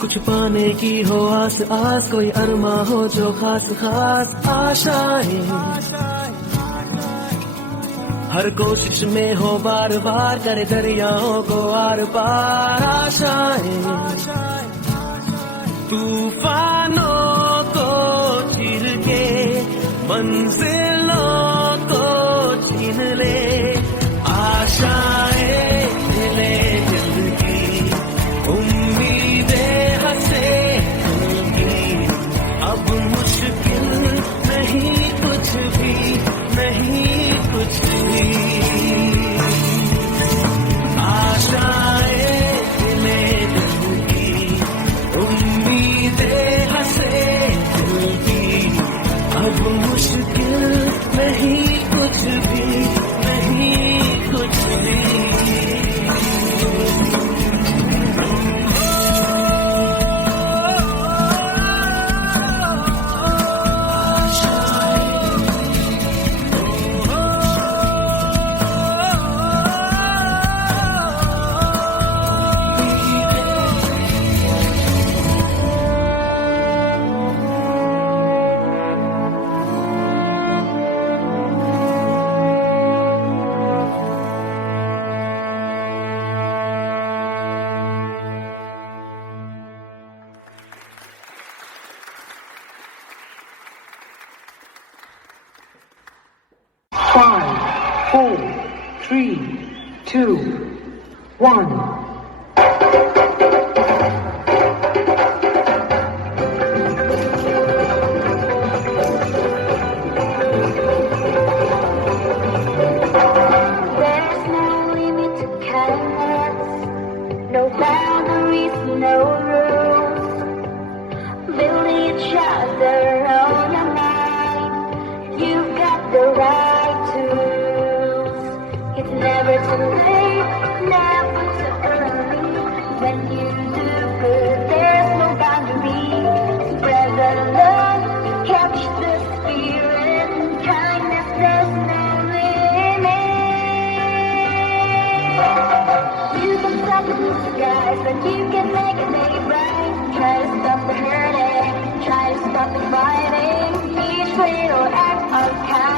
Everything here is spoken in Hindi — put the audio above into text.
कुछ पाने की हो आस आस, कोई अरमा हो जो खास खास आशाएं, हर कोशिश में हो बार बार करे दरियाओं को आर पार आशाएं, तूफानों को चीर के मंजिलों को छीन ले, आशाएं दिले दिल की, उम्मीदें हंसे दिल की, अब मुश्किल नहीं कुछ भी, नहीं कुछ भी, आशाएं दिले दिल की, उम्मीदें हंसे दिल की, अब मुश्किल नहीं कुछ भी, नहीं कुछ भी। Five, four, three, two, one. There's no limit to kindness, no boundaries, no rules. Building each other on your mind, you've got the right tools. It's never too late, never too early. When you do good, there's no boundary. Spread the love, catch the spirit, kindness, there's no limit. You can stop the blue skies, but you can make it bright. Try to stop the hurting, try to stop the fighting. Each little act of kindness